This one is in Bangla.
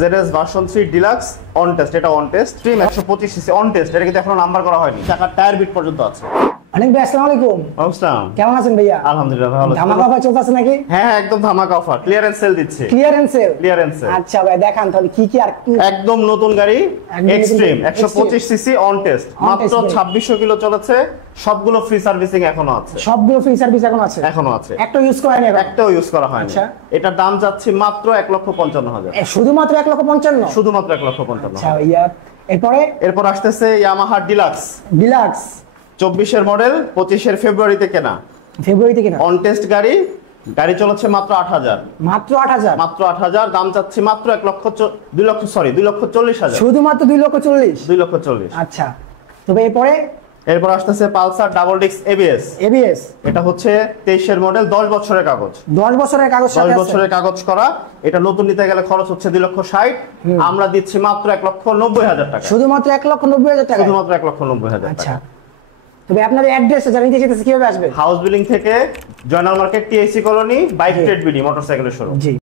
ZS version 3 deluxe on test, এটা on test stream 125 CC on test, এটা কিন্তু এখনো নাম্বার করা হয়নি, চাকার টায়ার বিট পর্যন্ত আছে। অনেক ভাই আসসালামু আলাইকুম। আসসালাম, কেমন আছেন ভাইয়া? আলহামদুলিল্লাহ ভালো আছি। ধামাকা অফার চলতেছে নাকি? হ্যাঁ একদম ধামাকা অফার, ক্লিয়ারেন্স সেল দিচ্ছে। Clearance sale, clearance sale. আচ্ছা ভাই দেখান তাহলে কি কি আর একদম নতুন গাড়ি এক্সট্রিম 125 সিসি অন টেস্ট, মাত্র 2600 কিলো চলেছে, সবগুলো ফ্রি সার্ভিসিং এখনো আছে। সবগুলো ফ্রি সার্ভিস এখনো আছে? একটা ইউজ করা হয়নি, একটাও ইউজ করা হয়নি। আচ্ছা, এটার দাম যাচ্ছে মাত্র 1,55,000। শুধুমাত্র 1,55,000? শুধুমাত্র 1,55,000। আচ্ছা ভাইয়া, এরপর আসতেছে ইয়ামাহা ডিলাক্স। ডিলাক্স 24 এর মডেল, 25 এর ফেব্রুয়ারিতে কেনা, ফেব্রুয়ারিতে কেনা, অন টেস্ট গাড়ি। গাড়ি চলেছে মাত্র 8,000। মাত্র 8,000? মাত্র 8,000, দাম চাচ্ছি মাত্র 2,40,000। শুধুমাত্র 2,40,000? 2,40,000। আচ্ছা, তবে এরপর আসতেছে Pulsar double disc ABS. ABS এটা হচ্ছে 23 এর মডেল, 10 বছরের কাগজ। 10 বছরের কাগজ, 10 বছরের কাগজ করা। এটা নতুন নিতে গেলে খরচ হচ্ছে 2,60,000, আমরা দিচ্ছি মাত্র 1,90,000 টাকা। শুধুমাত্র 1,90,000 টাকা? শুধুমাত্র 1,90,000 আচ্ছা, টাকা। তবে আপনার অ্যাড্রেসটা জানিয়ে দিতে কিভাবে আসবে? হাউস বিল্ডিং থেকে Joynal market, TIC colony, bike trade BD মোটরসাইকেলের শোরুম। জি।